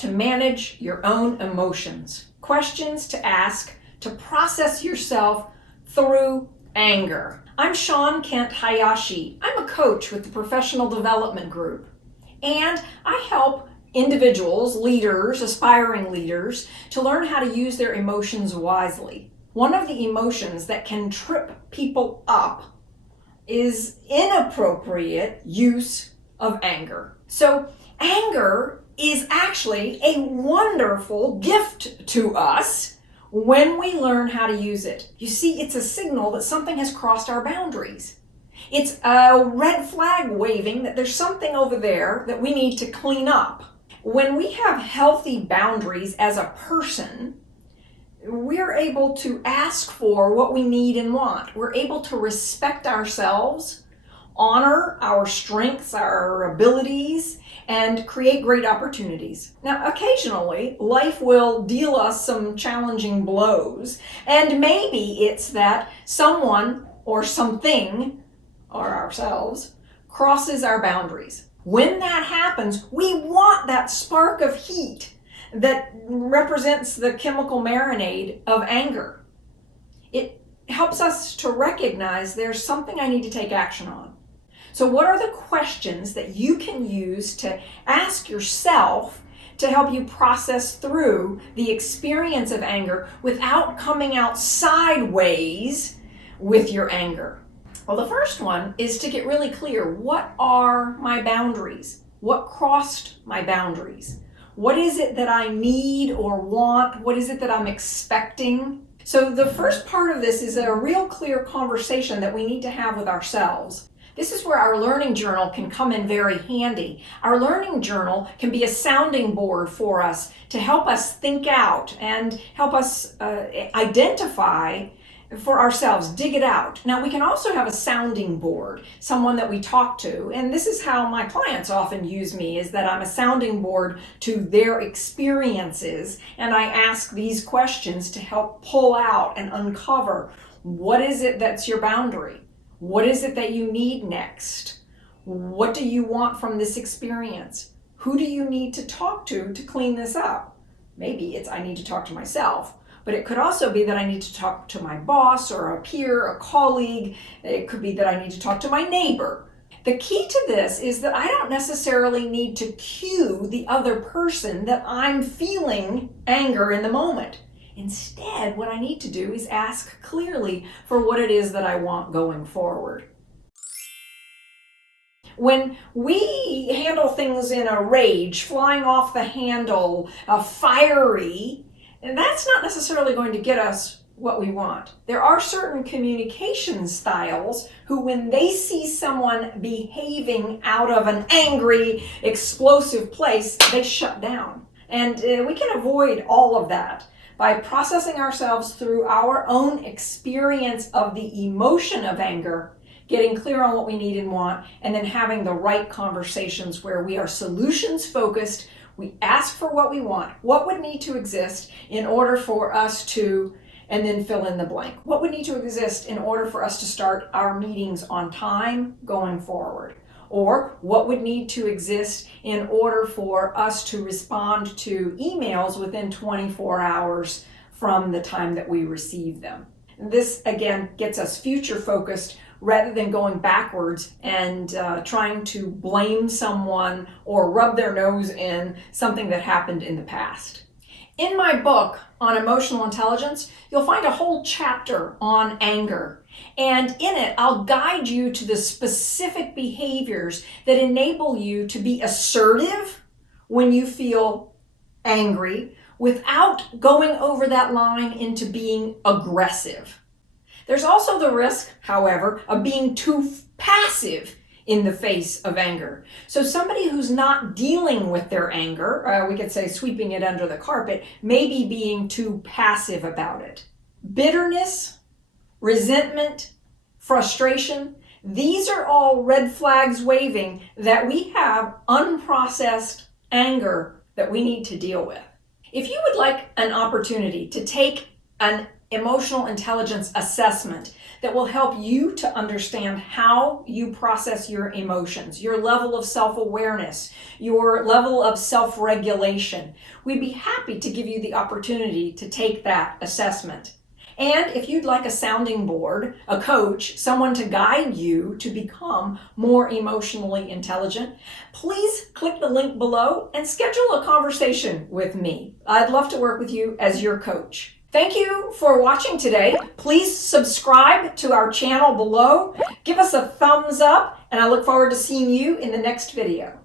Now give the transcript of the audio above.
to manage your own emotions. Questions to ask to process yourself through anger. I'm Sean Kent Hayashi. I'm a coach with the Professional Development Group, and I help individuals, leaders, aspiring leaders, to learn how to use their emotions wisely. One of the emotions that can trip people up is inappropriate use of anger. So anger is actually a wonderful gift to us when we learn how to use it. You see, it's a signal that something has crossed our boundaries. It's a red flag waving that there's something over there that we need to clean up. When we have healthy boundaries as a person, we're able to ask for what we need and want. We're able to respect ourselves, honor our strengths, our abilities, and create great opportunities. Now, occasionally, life will deal us some challenging blows, and maybe it's that someone or something, or ourselves, crosses our boundaries. When that happens, we want that spark of heat that represents the chemical marinade of anger. It helps us to recognize there's something I need to take action on. So what are the questions that you can use to ask yourself to help you process through the experience of anger without coming out sideways with your anger? Well, the first one is to get really clear. What are my boundaries? What crossed my boundaries? What is it that I need or want? What is it that I'm expecting? So the first part of this is a real clear conversation that we need to have with ourselves. This is where our learning journal can come in very handy. Our learning journal can be a sounding board for us to help us think out and help us identify for ourselves, dig it out. Now, we can also have a sounding board, someone that we talk to, and this is how my clients often use me, is that I'm a sounding board to their experiences, and I ask these questions to help pull out and uncover what is it that's your boundary? What is it that you need next? What do you want from this experience? Who do you need to talk to clean this up? Maybe it's I need to talk to myself. But it could also be that I need to talk to my boss or a peer, a colleague. It could be that I need to talk to my neighbor. The key to this is that I don't necessarily need to cue the other person that I'm feeling anger in the moment. Instead, what I need to do is ask clearly for what it is that I want going forward. When we handle things in a rage, flying off the handle, fiery, and that's not necessarily going to get us what we want. There are certain communication styles who, when they see someone behaving out of an angry, explosive place, they shut down. And we can avoid all of that by processing ourselves through our own experience of the emotion of anger, getting clear on what we need and want, and then having the right conversations where we are solutions focused. We ask for what we want. What would need to exist in order for us to, and then fill in the blank. What would need to exist in order for us to start our meetings on time going forward? Or what would need to exist in order for us to respond to emails within 24 hours from the time that we receive them? This, again, gets us future focused rather than going backwards and trying to blame someone or rub their nose in something that happened in the past. In my book on emotional intelligence, you'll find a whole chapter on anger. And in it, I'll guide you to the specific behaviors that enable you to be assertive when you feel angry without going over that line into being aggressive. There's also the risk, however, of being too passive in the face of anger. So somebody who's not dealing with their anger, we could say sweeping it under the carpet, may be being too passive about it. Bitterness, resentment, frustration, these are all red flags waving that we have unprocessed anger that we need to deal with. If you would like an opportunity to take an emotional intelligence assessment that will help you to understand how you process your emotions, your level of self-awareness, your level of self-regulation. We'd be happy to give you the opportunity to take that assessment. And if you'd like a sounding board, a coach, someone to guide you to become more emotionally intelligent, please click the link below and schedule a conversation with me. I'd love to work with you as your coach. Thank you for watching today. Please subscribe to our channel below. Give us a thumbs up, and I look forward to seeing you in the next video.